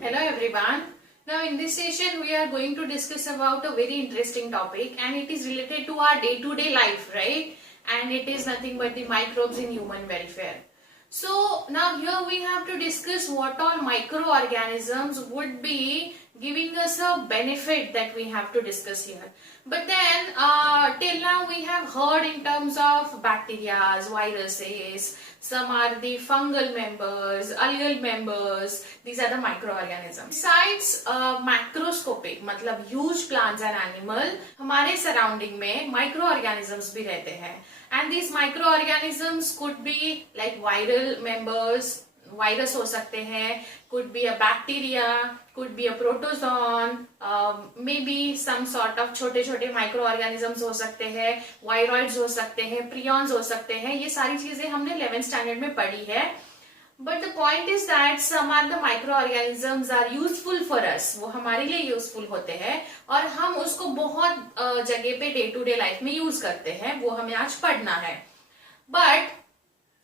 Hello everyone. Now in this session we are going to discuss about a very interesting topic and it is related to our day-to-day life, right? And it is nothing but the microbes in human welfare. So now here we have to discuss what all microorganisms would be giving us a benefit that we have to discuss here. But then till now we have heard in terms of bacteria, viruses, some are the fungal members, algal members, these are the microorganisms. Besides macroscopic मतलब huge plants and animal, हमारे surrounding में microorganisms भी रहते हैं. And these microorganisms could be like viral members, virus हो सकते हैं, could be a bacteria, could be a protozoan, maybe some sort of छोटे छोटे माइक्रो ऑर्गेनिजम्स हो सकते हैं, वायरॉइड्स हो सकते हैं, प्रियॉन्स हो सकते हैं. ये सारी चीजें हमने 11th स्टैंडर्ड में पढ़ी है. But the point is that some are the microorganisms are useful for us. वो हमारे लिए यूजफुल होते हैं और हम उसको बहुत जगह पे डे टू डे लाइफ में यूज करते हैं. वो हमें आज पढ़ना है. But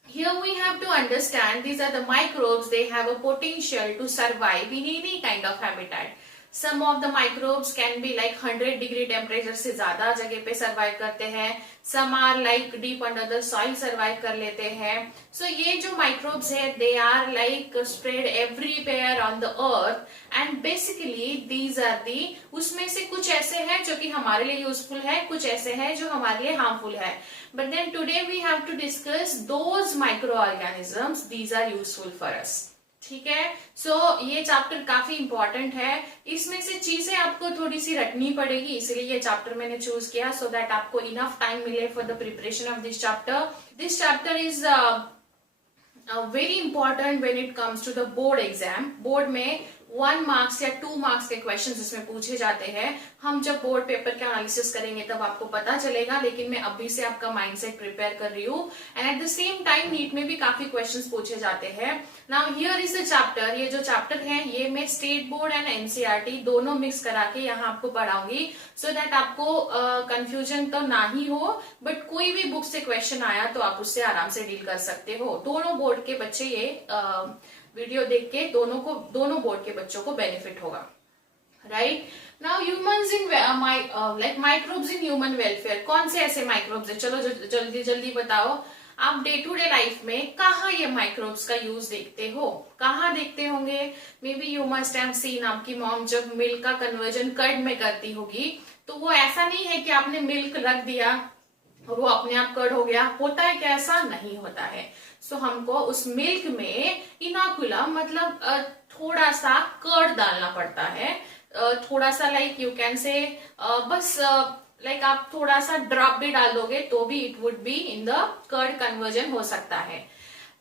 here we have to understand these are the microbes. They have a potential to survive in any kind of habitat. Some of the microbes can be like 100 degree temperature से ज्यादा जगह पे survive करते हैं. Some are like deep under the soil survive कर लेते हैं. So ये जो microbes है, they are like spread everywhere on the earth and basically these are the, उसमें से कुछ ऐसे हैं जो कि हमारे लिए useful है, कुछ ऐसे हैं जो हमारे लिए harmful है. But then today we have to discuss those microorganisms, these are useful for us. ठीक है. सो ये चैप्टर काफी इंपॉर्टेंट है. इसमें से चीजें आपको थोड़ी सी रटनी पड़ेगी, इसलिए ये चैप्टर मैंने चूज किया सो दैट आपको इनफ टाइम मिले for the preparation of this chapter. This chapter is very important when it comes to the board exam. Board में 1 मार्क्स या 2 मार्क्स के क्वेश्चंस इसमें पूछे जाते हैं. हम जब बोर्ड पेपर का एनालिसिस करेंगे तब आपको पता चलेगा, लेकिन मैं अभी से आपका माइंडसेट प्रिपेयर कर रही हूँ. And at the same time NEET में भी काफी क्वेश्चंस पूछे जाते हैं. Now here is the chapter. ये जो चैप्टर है ये मैं स्टेट बोर्ड एंड एनसीईआरटी दोनों मिक्स करा के यहाँ आपको पढ़ाऊंगी सो दैट आपको कंफ्यूजन तो ना ही हो, बट कोई भी बुक से क्वेश्चन आया तो आप उससे आराम से डील कर सकते हो. दोनों बोर्ड के बच्चे ये वीडियो देख के दोनों बोर्ड के बच्चों को बेनिफिट होगा. Right now humans in like microbes in human welfare. कौन से ऐसे माइक्रोब्स है, चलो जल्दी जल्दी बताओ. आप डे टू डे लाइफ में कहाँ ये माइक्रोब्स का यूज देखते हो, कहाँ देखते होंगे. May be you must have seen, आपकी मॉम जब मिल्क का कन्वर्जन कर्ड में करती होगी तो वो ऐसा नहीं है कि आपने मिल्क रख दिया और वो अपने आप कर्ड हो गया. होता है क्या? ऐसा नहीं होता है. सो हमको उस मिल्क में इनोकुलम मतलब थोड़ा सा कर्ड डालना पड़ता है. थोड़ा सा लाइक यू कैन से बस लाइक आप थोड़ा सा ड्रॉप भी डाल दोगे तो भी it would be in the curd conversion हो सकता है.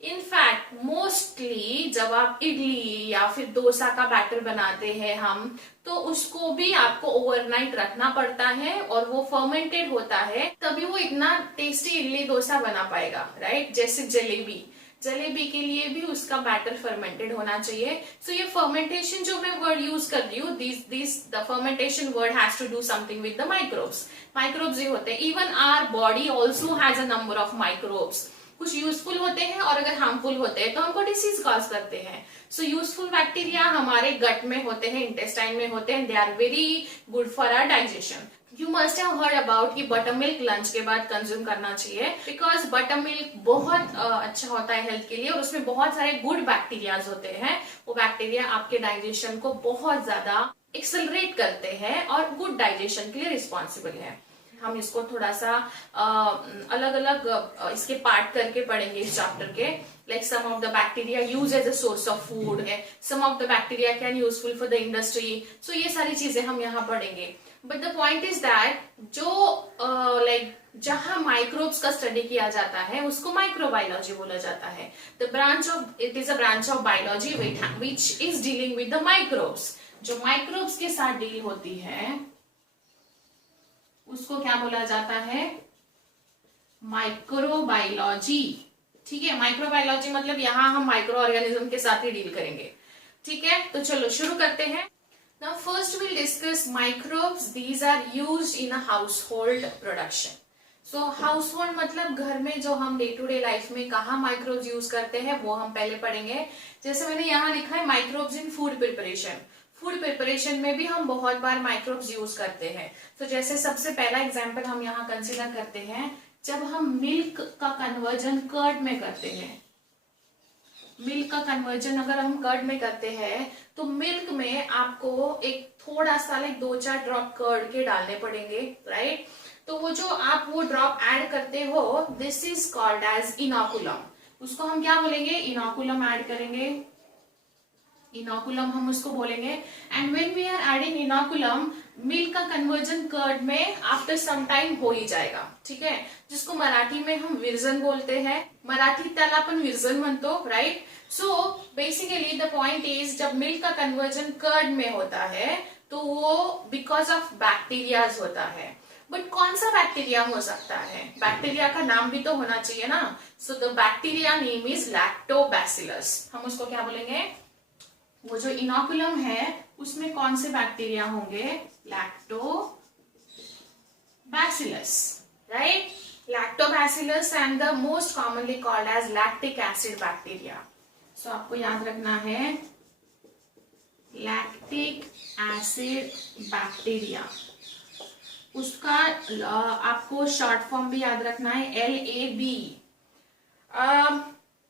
इनफैक्ट मोस्टली जब आप इडली या फिर डोसा का बैटर बनाते हैं हम, तो उसको भी आपको ओवरनाइट रखना पड़ता है और वो फर्मेंटेड होता है, तभी वो इतना टेस्टी इडली डोसा बना पाएगा. राइट जैसे जलेबी के लिए भी उसका बैटर फर्मेंटेड होना चाहिए. सो ये फर्मेंटेशन जो मैं वर्ड यूज कर रही हूँ, the fermentation word has to do something with the microbes. Microbes ये होते हैं. Even our body also has a number of microbes. कुछ यूजफुल होते हैं और अगर हार्मफुल होते हैं तो हमको डिसीज कॉज करते हैं. सो यूजफुल बैक्टीरिया हमारे गट में होते हैं, इंटेस्टाइन में होते हैं. They are very good for our digestion. You must have heard about कि बटर मिल्क लंच के बाद कंज्यूम करना चाहिए, बिकॉज बटर मिल्क बहुत अच्छा होता है हेल्थ के लिए और उसमें बहुत सारे गुड बैक्टीरियाज होते हैं. वो बैक्टीरिया आपके डाइजेशन को बहुत ज्यादा एक्सेलरेट करते हैं और गुड डाइजेशन के लिए रिस्पॉन्सिबल है. हम इसको थोड़ा सा अलग अलग इसके पार्ट करके पढ़ेंगे इस चैप्टर के. Like some of the bacteria use as a source of food है, some of the bacteria can useful for the industry. So ये सारी चीजें हम यहाँ पढ़ेंगे. But the point is that जो लाइक जहां माइक्रोब्स का स्टडी किया जाता है उसको माइक्रोबायोलॉजी बोला जाता है. The branch of it is a branch of biology which is dealing with the microbes. जो माइक्रोब्स के साथ डील होती है उसको क्या बोला जाता है? माइक्रोबायोलॉजी. ठीक है. माइक्रोबायोलॉजी मतलब यहाँ हम माइक्रो ऑर्गेनिज्म के साथ ही डील करेंगे. ठीक है, तो चलो शुरू करते हैं. Now first we'll discuss microbes. These are used in a household production. So house hold मतलब घर में जो हम डे टू डे लाइफ में कहाँ माइक्रोब्स यूज करते हैं वो हम पहले पढ़ेंगे। जैसे मैंने यहाँ लिखा है microbes in food preparation. Food preparation में भी हम बहुत बार माइक्रोब्स यूज करते हैं। तो जैसे सबसे पहला एग्जांपल हम यहाँ कंसिडर करते हैं, जब हम मिल्क का कन्वर्जन कर्ड में करते हैं। मिल्क का कन्वर्जन अगर हम कर्ड में करते हैं तो मिल्क में आपको एक थोड़ा सा लाइक 2-4 ड्रॉप कर्ड के डालने पड़ेंगे, राइट। तो वो जो आप वो ड्रॉप ऐड करते हो, this is called as inoculum. उसको हम क्या बोलेंगे, इनोकुलम ऐड करेंगे, इनोकुलम हम उसको बोलेंगे। And when we are adding inoculum, milk का कन्वर्जन कर्ड में आफ्टर सम टाइम हो ही जाएगा, ठीक है, जिसको मराठी में हम विरजन बोलते हैं। मराठी त्याला आपण विरजन म्हणतो, right. So basically the point is, जब मिल्क का कन्वर्जन कर्ड में होता है तो वो बिकॉज ऑफ बैक्टीरियाज होता है। बट कौन सा बैक्टीरिया हो सकता है, बैक्टीरिया का नाम भी तो होना चाहिए ना। So the bacteria name is lactobacillus. हम उसको क्या बोलेंगे, वो जो इनोकुलम है उसमें कौन से बैक्टीरिया होंगे, lactobacillus, right. Lactobacillus and the most commonly called as lactic acid bacteria. So आपको याद रखना है लैक्टिक एसिड बैक्टीरिया, उसका आपको शॉर्ट फॉर्म भी याद रखना है LAB।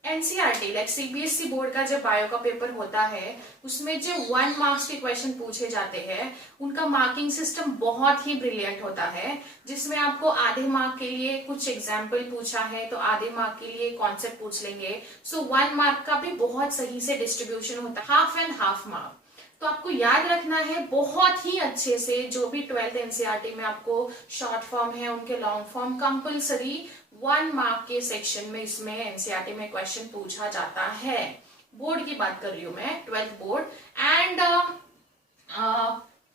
NCERT like CBSE board का जब बायो का पेपर होता है उसमें जो 1 मार्क्स के क्वेश्चन पूछे जाते हैं उनका मार्किंग सिस्टम बहुत ही ब्रिलियंट होता है, जिसमें आपको आधे मार्क के लिए कुछ एग्जाम्पल पूछा है तो आधे मार्क के लिए कॉन्सेप्ट पूछ लेंगे। सो 1 मार्क का भी बहुत सही से डिस्ट्रीब्यूशन होता है, हाफ एंड हाफ मार्क। तो आपको याद रखना है बहुत ही अच्छे से, जो भी 12th एनसीईआरटी में आपको शॉर्ट फॉर्म है उनके लॉन्ग फॉर्म कंपलसरी 1 मार्क के सेक्शन में इसमें एनसीईआरटी में क्वेश्चन पूछा जाता है। बोर्ड की बात कर रही हूं मैं, 12th board and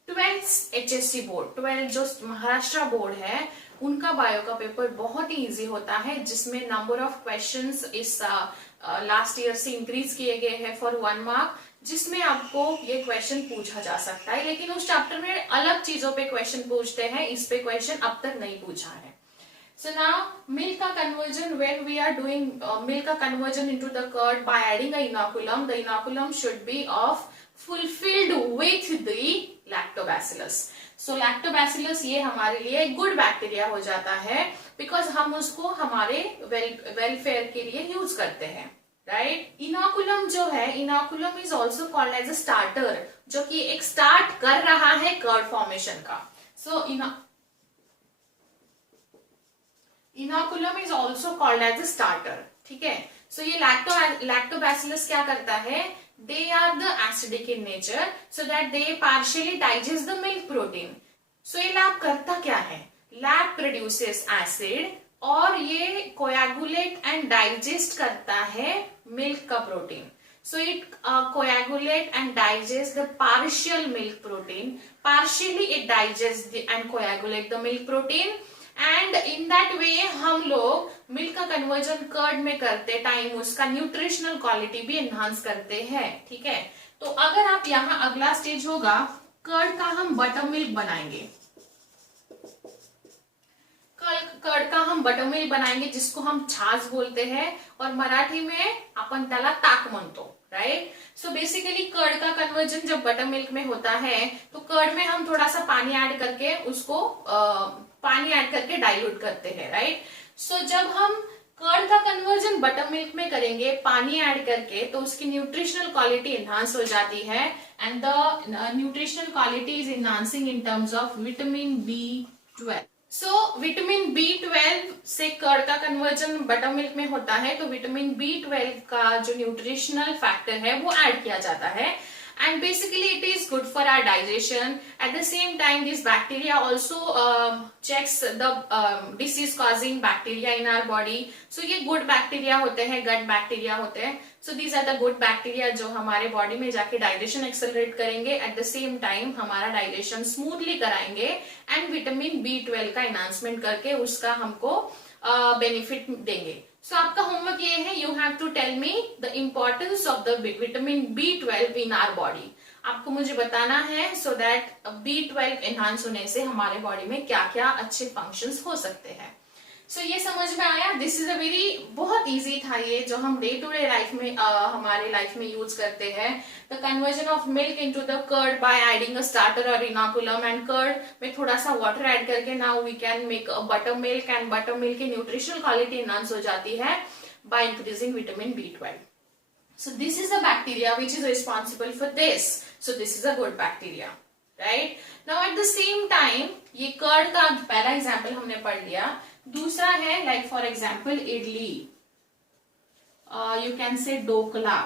12th HSC board, 12 जो महाराष्ट्र बोर्ड है उनका बायो का पेपर बहुत ही इजी होता है, जिसमें नंबर ऑफ क्वेश्चंस इस लास्ट ईयर से इंक्रीज किए गए हैं फॉर 1 मार्क, जिसमें आपको ये क्वेश्चन पूछा जा सकता है। लेकिन उस चैप्टर में अलग चीजों पे क्वेश्चन पूछते हैं, इस पे क्वेश्चन अब तक नहीं पूछा है। So now milk conversion, when we are doing milk conversion into the curd by adding a inoculum, the inoculum should be of fulfilled with the lactobacillus. So lactobacillus ये हमारे लिए गुड बैक्टीरिया हो जाता है, बिकॉज हम उसको हमारे welfare के लिए यूज करते हैं, राइट। इनोकुलम जो है, inoculum is also called as a starter, जो कि एक स्टार्ट कर रहा है कर्ड फॉर्मेशन का। So inoculum is also called as a starter, ठीक है। सो ये लैक्टोबैसिलस क्या करता है, they are the acidic in nature, so that they partially digest the milk protein. So ये लैब करता क्या है, लैब प्रोड्यूसेस एसिड और ये कोएगुलेट एंड डाइजेस्ट करता है मिल्क का protein. So it coagulate and digest the partial milk protein. Partially it digests and coagulate the milk protein. And in that way हम लोग मिल्क का कन्वर्जन कर्ड में करते टाइम उसका न्यूट्रिशनल क्वालिटी भी एनहांस करते हैं, ठीक है। तो अगर आप यहाँ अगला स्टेज होगा, कर्ड का हम बटर मिल्क बनाएंगे। कर्ड का हम बटर मिल्क बनाएंगे, जिसको हम छाछ बोलते हैं और मराठी में अपन त्याला ताक म्हणतो, राइट। सो बेसिकली कर्ड का कन्वर्जन जब बटर मिल्क में होता है तो कर्ड में हम थोड़ा सा पानी ऐड करके उसको पानी ऐड करके डाइल्यूट करते हैं, राइट। सो जब हम कर्ड का कन्वर्जन बटर मिल्क में करेंगे पानी ऐड करके, तो उसकी न्यूट्रिशनल क्वालिटी एनहांस हो जाती है and the nutritional quality is enhancing in terms of vitamin B12। So vitamin B12 से कर्ड का कन्वर्जन बटर मिल्क में होता है, तो विटामिन B12 का जो न्यूट्रिशनल फैक्टर है वो ऐड किया जाता है and basically it is good for our digestion. At the same time this bacteria also checks the disease causing bacteria in our body. So ये good bacteria होते हैं, gut bacteria होते हैं। So these are the good bacteria जो हमारे body में जाके digestion accelerate करेंगे, at the same time हमारा digestion smoothly कराएंगे and vitamin B12 का enhancement करके उसका हमको benefit देंगे। सो आपका होमवर्क ये है, you have to tell me the importance of the vitamin B12 in our body. आपको मुझे बताना है सो दैट B12 एनहांस होने से हमारे बॉडी में क्या क्या अच्छे फंक्शंस हो सकते हैं। सो ये समझ में आया? दिस इज अ वेरी, बहुत इजी था ये, जो हम डे टू डे लाइफ में हमारे लाइफ में यूज करते हैं। The conversion of milk into the curd by adding a starter और इनोकुलम, एंड कर्ड में थोड़ा सा वाटर ऐड करके now we can make buttermilk, and buttermilk की न्यूट्रिशनल क्वालिटी एनहांस हो जाती है by increasing vitamin B12. So this is the bacteria which is responsible for this. So this is a good bacteria, right? Now at the same time, ये curd का पहला example हमने पढ़ लिया। दूसरा है like for example idli, you can say dhokla,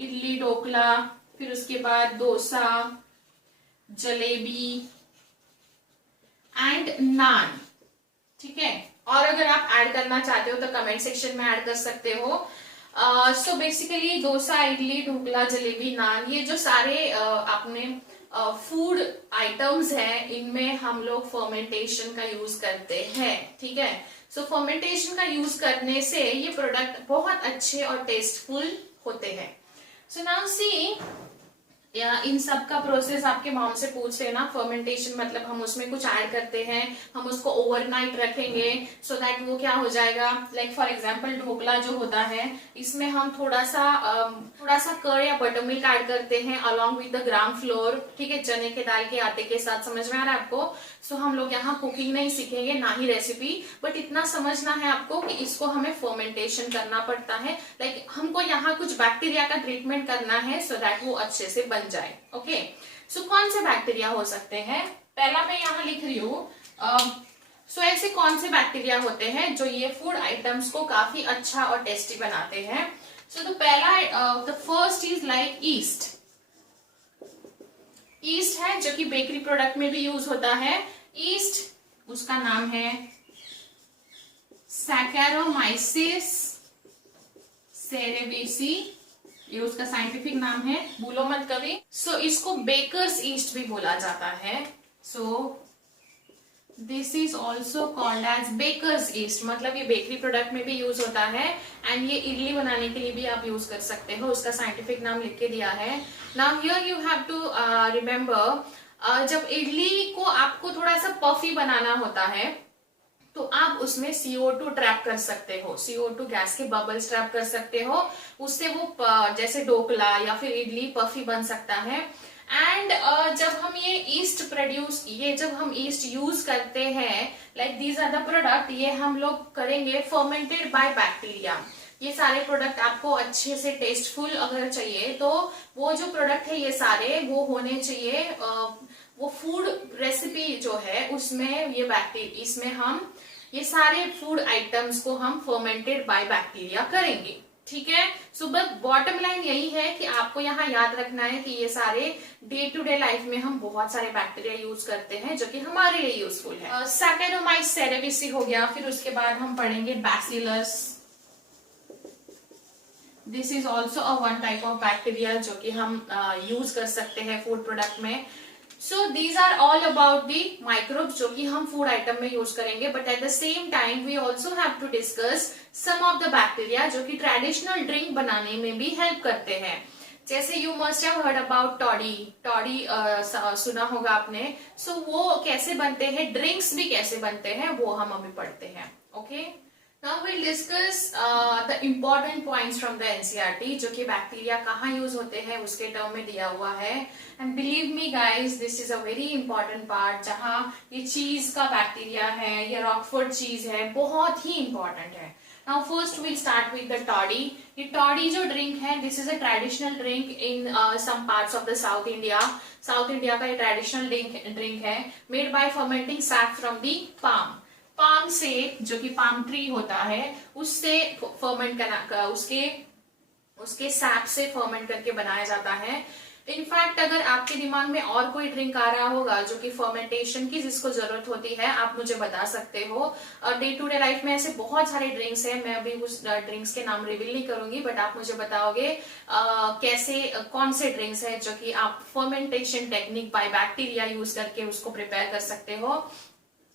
idli dhokla, फिर उसके बाद डोसा, जलेबी एंड नान, ठीक है। और अगर आप ऐड करना चाहते हो तो कमेंट सेक्शन में ऐड कर सकते हो। सो बेसिकली डोसा, इडली, ढोकला, जलेबी, नान, ये जो सारे आपने फूड आइटम्स हैं, इनमें हम लोग फर्मेंटेशन का यूज करते हैं, ठीक है। सो फर्मेंटेशन का यूज करने से ये प्रोडक्ट बहुत अच्छे और टेस्टफुल होते हैं। सो नाउ सी, या इन सब का प्रोसेस आपके मॉम से पूछ लेना। फर्मेंटेशन मतलब हम उसमें कुछ ऐड करते हैं, हम उसको ओवरनाइट रखेंगे सो दैट वो क्या हो जाएगा। लाइक फॉर एग्जांपल ढोकला जो होता है, इसमें हम थोड़ा सा कर्ड या बटर मिल्क ऐड करते हैं along with the gram floor, ठीक है, चने के दाल के आटे के साथ। समझ में आ रहा है आपको? सो हम लोग यहाँ कुकिंग नहीं सीखेंगे, ना ही रेसिपी, बट इतना समझना है आपको कि इसको हमें फर्मेंटेशन करना पड़ता है। लाइक हमको यहाँ कुछ बैक्टीरिया का ट्रीटमेंट करना है सो दैट वो अच्छे से बन जाए। ओके, सो कौन से बैक्टीरिया हो सकते हैं? पहला मैं यहाँ लिख रही हूँ। सो ऐसे कौन से बैक्टीरिया होते हैं जो ये फूड आइटम्स को काफी अच्छा और टेस्टी बनाते हैं? सो तो पहला, the first is like east. East है जो कि बेकरी प्रोडक्ट में भी यूज होता है। ईस्ट, उसका नाम है सैकेरोमाइसिस सेरेविसी, ये उसका साइंटिफिक नाम है, भूलो मत कभी। सो इसको बेकर्स ईस्ट भी बोला जाता है। So this is also called as baker's yeast, मतलब ये बेकरी प्रोडक्ट में भी यूज होता है, एंड ये इडली बनाने के लिए भी आप यूज कर सकते हो। उसका साइंटिफिक नाम लिख के दिया है। Now here you have to remember, जब इडली को आपको थोड़ा सा पफी बनाना होता है तो आप उसमें CO2 ट्रैप कर सकते हो, CO2 गैस के बबल्स ट्रैप कर सकते हो, उससे वो जैसे ढोकला या फिर इडली पफी बन सकता है। एंड जब हम जब हम ईस्ट यूज करते हैं, like these are the product, ये हम लोग करेंगे फर्मेंटेड बाय बैक्टीरिया। ये सारे प्रोडक्ट आपको अच्छे से टेस्टफुल अगर चाहिए तो वो जो प्रोडक्ट है ये सारे वो होने चाहिए, वो फूड रेसिपी जो है उसमें ये बैक्टीरिया, इसमें हम ये सारे फूड आइटम्स को हम फर्मेंटेड बाय बैक्टीरिया करेंगे, ठीक है। सो बस बॉटम लाइन यही है कि आपको यहाँ याद रखना है कि ये सारे डे टू डे लाइफ में हम बहुत सारे बैक्टीरिया यूज करते हैं जो कि हमारे लिए यूजफुल है। सैकेरोमाइसिस सेरेविसी हो गया, फिर उसके बाद हम पढ़ेंगे bacillus. This is also a one type of bacteria जो कि हम यूज कर सकते हैं फूड प्रोडक्ट में। So these are all about the microbes जो कि हम फूड आइटम में यूज करेंगे, but at the same time we also have to discuss some of the bacteria जो कि ट्रेडिशनल ड्रिंक बनाने में भी हेल्प करते हैं। जैसे you must have heard about toddy, toddy सुना होगा आपने। सो वो कैसे बनते हैं, ड्रिंक्स भी कैसे बनते हैं, वो हम अभी पढ़ते हैं। Okay, Now we'll discuss the important points from the NCERT जो कि बैक्टीरिया कहाँ यूज होते हैं उसके टर्म में दिया हुआ है। And believe me guys, this is a very important part, जहाँ ये चीज का बैक्टीरिया है, ये रॉकफोर्ड चीज है, बहुत ही important है। Now first we'll start with the toddy. ये toddy जो ड्रिंक है, this is a traditional drink in some parts of the South India. South India का ये ट्रेडिशनल ड्रिंक है, made by fermenting sap from the palm. Palm से, जो कि palm tree होता है, उससे फर्मेंट करना, उसके सैप से फर्मेंट करके बनाया जाता है। इनफैक्ट अगर आपके दिमाग में और कोई ड्रिंक आ रहा होगा जो कि फर्मेंटेशन की जिसको जरूरत होती है, आप मुझे बता सकते हो। डे टू डे लाइफ में ऐसे बहुत सारे ड्रिंक्स हैं, मैं अभी उस ड्रिंक्स के नाम रिवील नहीं करूंगी, बट आप मुझे बताओगे कैसे, कौन से ड्रिंक्स है जो कि आप fermentation technique by bacteria use करके उसको प्रिपेयर कर सकते हो।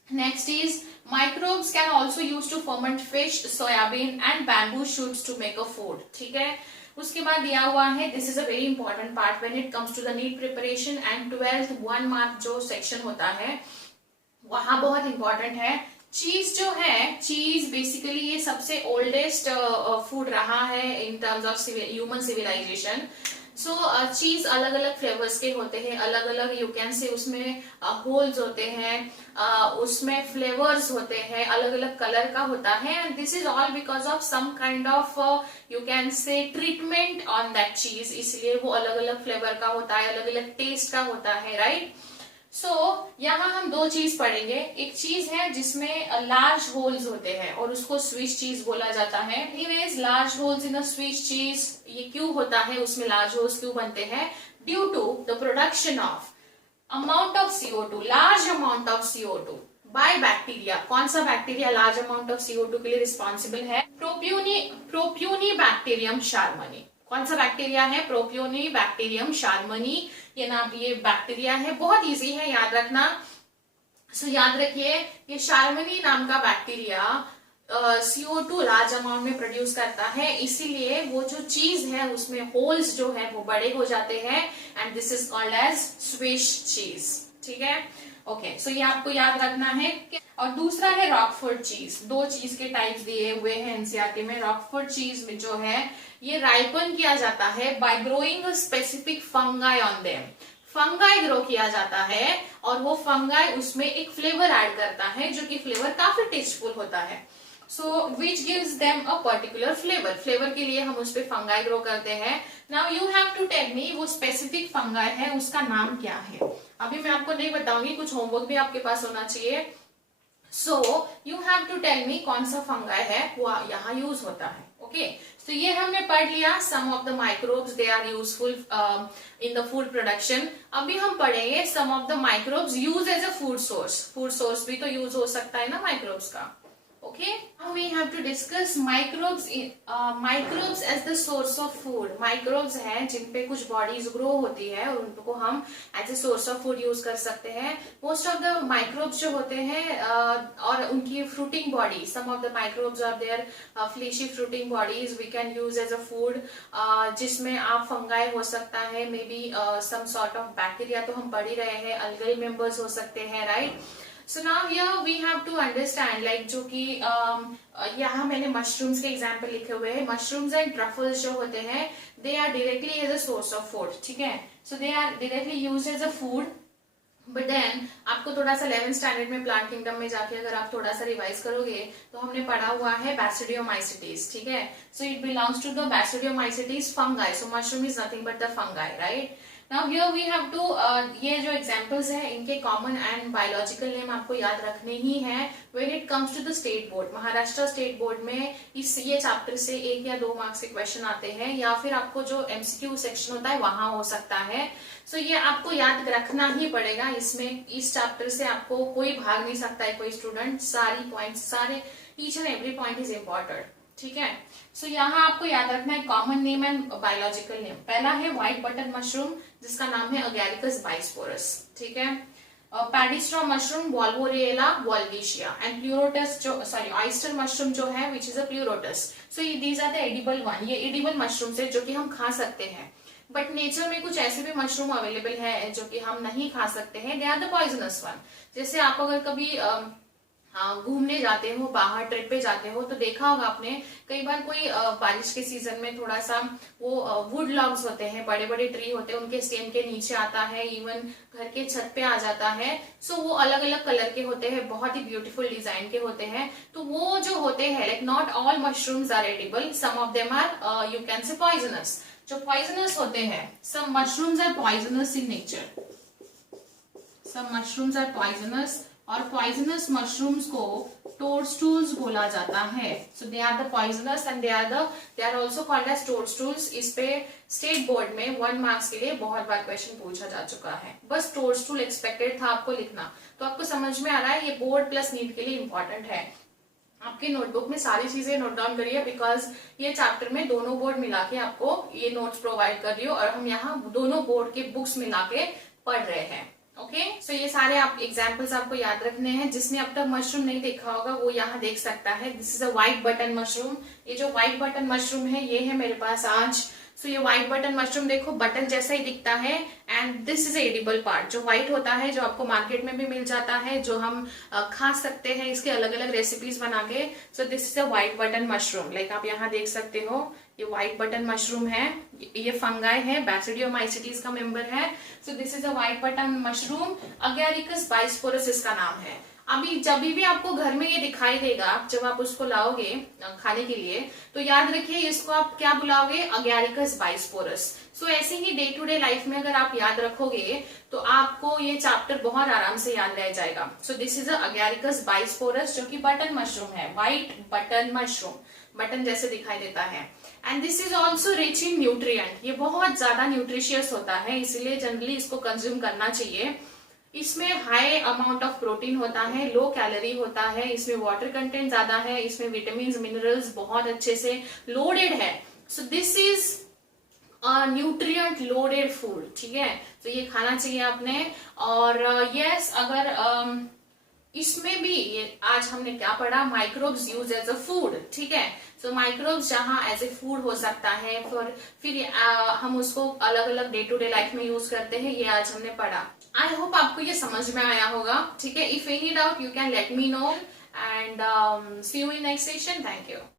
Next is microbes can also use to ferment fish, soybean and bamboo shoots to make a food. ठीक है, उसके बाद दिया हुआ है, this is a very important part when it comes to the neat preparation and 12th 1 mark जो section होता है वहां बहुत important है चीज जो है, चीज बेसिकली ये सबसे ओल्डेस्ट फूड रहा है in terms of human civilization. So cheese अलग अलग फ्लेवर्स के होते हैं, अलग अलग यू कैन से उसमें होल्स होते हैं, उसमें फ्लेवर्स होते हैं, अलग अलग कलर का होता है, and this is all because of some kind of you can say treatment on that cheese, इसलिए वो अलग अलग फ्लेवर का होता है, अलग अलग टेस्ट का होता है, राइट। सो यहाँ हम दो चीज पढ़ेंगे। एक चीज है जिसमें लार्ज होल्स होते हैं और उसको स्विस चीज बोला जाता है। Anyways large holes in a Swiss cheese, ये क्यों होता है, उसमें लार्ज होल्स क्यों बनते हैं? Due to the production of amount of CO2, large amount of CO2 by bacteria. कौन सा bacteria large amount of CO2 के लिए रिस्पॉन्सिबल है? प्रोप्यूनी बैक्टीरियम शार्मनी। कौन सा बैक्टीरिया है? प्रोप्यूनी बैक्टीरियम शार्मनी। ये नाम, ये बैक्टीरिया है, बहुत इजी है याद रखना। सो याद रखिए, ये शार्मनी नाम का बैक्टीरिया CO2 लार्ज अमाउंट में प्रोड्यूस करता है, इसीलिए वो जो चीज है उसमें होल्स जो है वो बड़े हो जाते हैं, and this is called as Swiss cheese. ठीक है, ओके। सो ये आपको याद रखना है। और दूसरा है रॉकफोर्ड चीज। दो चीज के टाइप्स दिए हुए हैं एनसीईआरटी में। रॉकफोर्ड चीज में जो है ये राइपन किया जाता है bye growing a specific fungi on them. Fungi grow किया जाता है और वो फंगाई उसमें एक फ्लेवर ऐड करता है जो कि फ्लेवर काफी टेस्टफुल होता है। So which gives them a particular flavour. Flavour के लिए हम उस पर फंगाई ग्रो करते हैं। Now you have to tell me वो स्पेसिफिक फंगाई है उसका नाम क्या है। अभी मैं आपको नहीं बताऊंगी, कुछ होमवर्क भी आपके पास होना चाहिए। So you have to tell me कौन सा फंगाई है वो यहाँ यूज होता है। ओके, तो ये हमने पढ़ लिया some of the microbes, they are useful in the food production. अभी हम पढ़ेंगे some of the microbes use as a food source. Food source भी तो यूज हो सकता है ना माइक्रोब्स का। Okay, now we have to discuss microbes as the source of food. Microbes हैं जिन पे कुछ bodies grow होती है और उनको हम as a source of food use कर सकते हैं। Most of the microbes जो होते हैं और उनकी fruiting body, some of the microbes are their fleshy fruiting bodies we can use as a food, जिसमें आप fungi हो सकता है, maybe some sort of bacteria तो हम पढ़ ही रहे हैं, algal members हो सकते हैं, right? So now here we have to understand like जो कि यहाँ मैंने मशरूम्स के एग्जाम्पल लिखे हुए हैं। मशरूम्स एंड ट्रफल्स जो होते हैं they are directly as a source of food. ठीक है, so they are directly used as a food, but then आपको थोड़ा सा 11th स्टैंडर्ड में प्लांट किंगडम में जाके अगर आप थोड़ा सा रिवाइज करोगे तो हमने पढ़ा हुआ है बैसिडियोमाइसिटीज। ठीक है, so it belongs to the basidiomycetes fungi. So mushroom is nothing but the fungi, right. Now here we have to, ये जो एग्जांपल्स हैं इनके कॉमन एंड बायोलॉजिकल नेम आपको याद रखने ही है when it comes to the state board. Maharashtra state board में ये चैप्टर से 1 या 2 मार्क्स के क्वेश्चन आते हैं, या फिर आपको जो MCQ सेक्शन होता है वहां हो सकता है। सो ये आपको याद रखना ही पड़ेगा। इसमें इस चैप्टर से आपको कोई भाग नहीं सकता है कोई स्टूडेंट। सारी पॉइंट्स, सारे each and every point is important. ठीक है, सो यहाँ आपको याद रखना है common name and biological name. पहला है व्हाइट बटन मशरूम जिसका नाम है अगैरिकस बाइस्पोरस। ठीक है, पैडिस्ट्रॉ मशरूम वॉल्वोरिएला वॉल्विशिया, एंड प्लूरोटस जो ऑयस्टर मशरूम जो है which is a Pleurotus. So these are the edible one. ये एडिबल मशरूम है जो कि हम खा सकते हैं, बट नेचर में कुछ ऐसे भी मशरूम अवेलेबल है जो कि हम नहीं खा सकते हैं, they are the poisonous one. जैसे आप अगर कभी घूमने जाते हो, बाहर ट्रिप पे जाते हो तो देखा होगा आपने कई बार कोई बारिश के सीजन में थोड़ा सा वो वुड लॉग्स होते हैं, बड़े बड़े ट्री होते हैं, उनके स्टेम के नीचे आता है, इवन घर के छत पे आ जाता है। सो वो अलग अलग कलर के होते हैं, बहुत ही ब्यूटीफुल डिजाइन के होते हैं। तो वो जो होते हैं, like not all mushrooms are edible, some of them are you can say poisonous. जो पॉइजनस होते हैं, some mushrooms are poisonous in nature, some mushrooms are poisonous, और पॉइजनस मशरूम्स को टोडस्टूल्स बोला जाता है। So they are the poisonous and they are also called as toadstools. इस पे स्टेट बोर्ड में 1 मार्क्स के लिए बहुत बार क्वेश्चन पूछा जा चुका है। बस टोडस्टूल एक्सपेक्टेड था आपको लिखना, तो आपको समझ में आ रहा है ये बोर्ड प्लस नीट के लिए इंपॉर्टेंट है। आपके नोटबुक में सारी चीजें नोट डाउन करिए, बिकॉज ये चैप्टर में दोनों बोर्ड मिला के आपको ये नोट्स प्रोवाइड कर रही हो और हम यहाँ दोनों बोर्ड के बुक्स मिला के पढ़ रहे हैं। ओके, सो ये सारे आप एग्जाम्पल्स आपको याद रखने हैं। जिसने अब तक मशरूम नहीं देखा होगा वो यहाँ देख सकता है। This is a white button mushroom. ये जो व्हाइट बटन मशरूम है ये है मेरे पास आज सो ये व्हाइट बटन मशरूम देखो बटन जैसा ही दिखता है, and this is edible part, जो व्हाइट होता है, जो आपको मार्केट में भी मिल जाता है, जो हम खा सकते हैं इसके अलग अलग रेसिपीज बना के। सो this is a white button mushroom, like आप यहाँ देख सकते हो ये व्हाइट बटन मशरूम है, ये फंगाई है, बैसिडियोमाइसीटीज का मेंबर है। So this is a white button mushroom, Agaricus bisporus इसका नाम है। अभी जब भी आपको घर में ये दिखाई देगा, जब आप उसको लाओगे खाने के लिए, तो याद रखिए इसको आप क्या बुलाओगे, अगैरिकस बाइस्पोरस। सो ऐसे ही डे टू डे लाइफ में अगर आप याद रखोगे तो आपको ये चैप्टर बहुत आराम से याद रह जाएगा। सो दिस इज अगैरिकस बाइस्पोरस, जो कि बटन मशरूम है, व्हाइट बटन मशरूम, बटन जैसे दिखाई देता है। And this is also rich in nutrient, ये बहुत ज्यादा न्यूट्रिशियस होता है, इसलिए जनरली इसको कंज्यूम करना चाहिए। इसमें हाई अमाउंट ऑफ प्रोटीन होता है, लो कैलोरी होता है, इसमें वाटर कंटेंट ज्यादा है, इसमें विटामिन मिनरल्स बहुत अच्छे से लोडेड है। So this is nutrient loaded food, ठीक है। तो ये खाना चाहिए आपने। और यस अगर इसमें भी ये आज हमने क्या पढ़ा, microbes use as a food, ठीक है। सो माइक्रोब्स जहां एज ए फूड हो सकता है, फिर हम उसको अलग अलग डे टू डे लाइफ में यूज करते हैं, ये आज हमने पढ़ा। आई होप आपको ये समझ में आया होगा, ठीक है। If any doubt you can let me know, and see you in next session. Thank you.